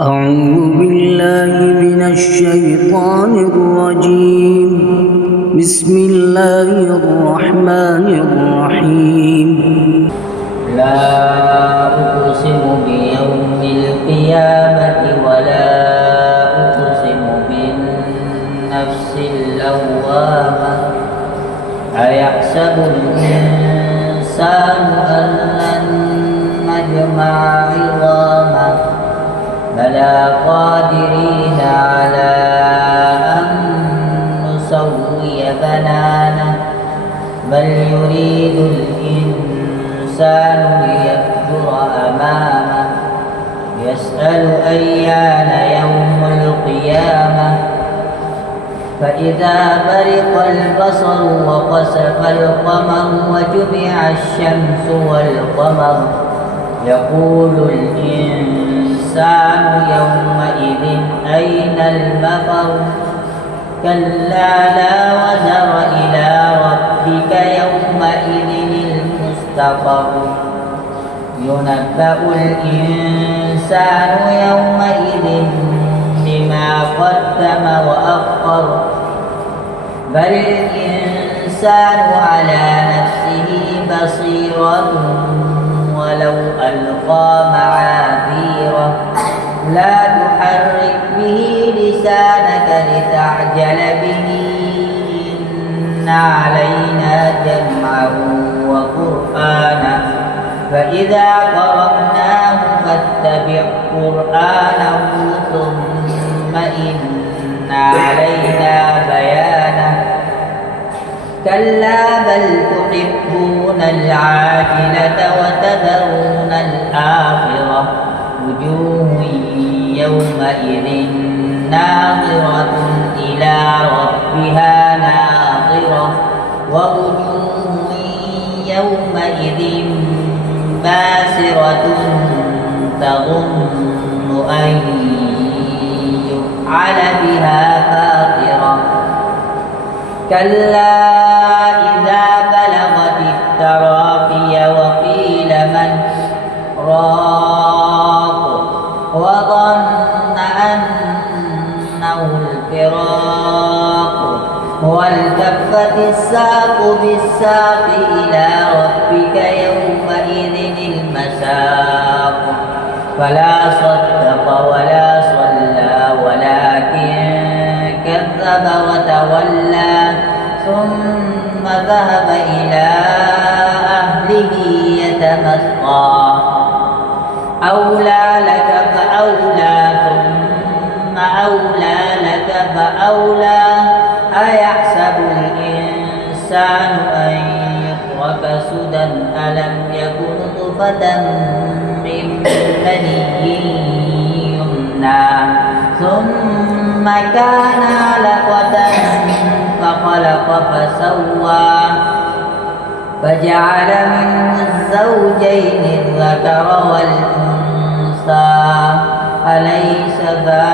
أعوذ بالله من الشيطان الرجيم. بسم الله الرحمن الرحيم. لا أقسم بيوم القيامة ولا أقسم بالنفس اللوامة أيحسب الإنسان أن لن نجمع عظامه بلى قادرين على أن نسوي بنانه بل يريد الإنسان ليفجر أمامه يسأل أيان يوم القيامة فإذا برق البصر وخسف القمر وجمع الشمس والقمر يقول الإنسان يومئذ أين المفر كلا لا وزر إلى ربك يومئذ المستقر ينبأ الإنسان يومئذ بما قدم وأخر بل الإنسان على نفسه بصيرة ولو ألقى معاذيره لا تحرك به لسانك لتعجل به إن علينا جمعه وقرآنه فإذا قرأناه فاتبع قرآنه ثم إن علينا بيانه كلا بل تحبون العاجلة وتذرون الآخرة وجوه يومئذ ناظرة إلى ربها ناظرة ووجوه يومئذ باسرة تظن أن يفعل بها فاقرة كلا إذا بلغت التراقي وقيل من راق وظن أنه الفراق والتفت الساق بالساق إلى ربك يومئذ المساق فلا صدق ولا صلى ولكن كذب وتولى ثم ذهب إلى أهله يتمطى أولى لك فأولى ثم أولى لك فأولى أيحسب الإنسان أن يترك سدى ألم يكن نطفة من مني يمنى ثم كان علقة فخلق فسوى فجعل منه الزوجين الذكر والأنثى أليس ذلك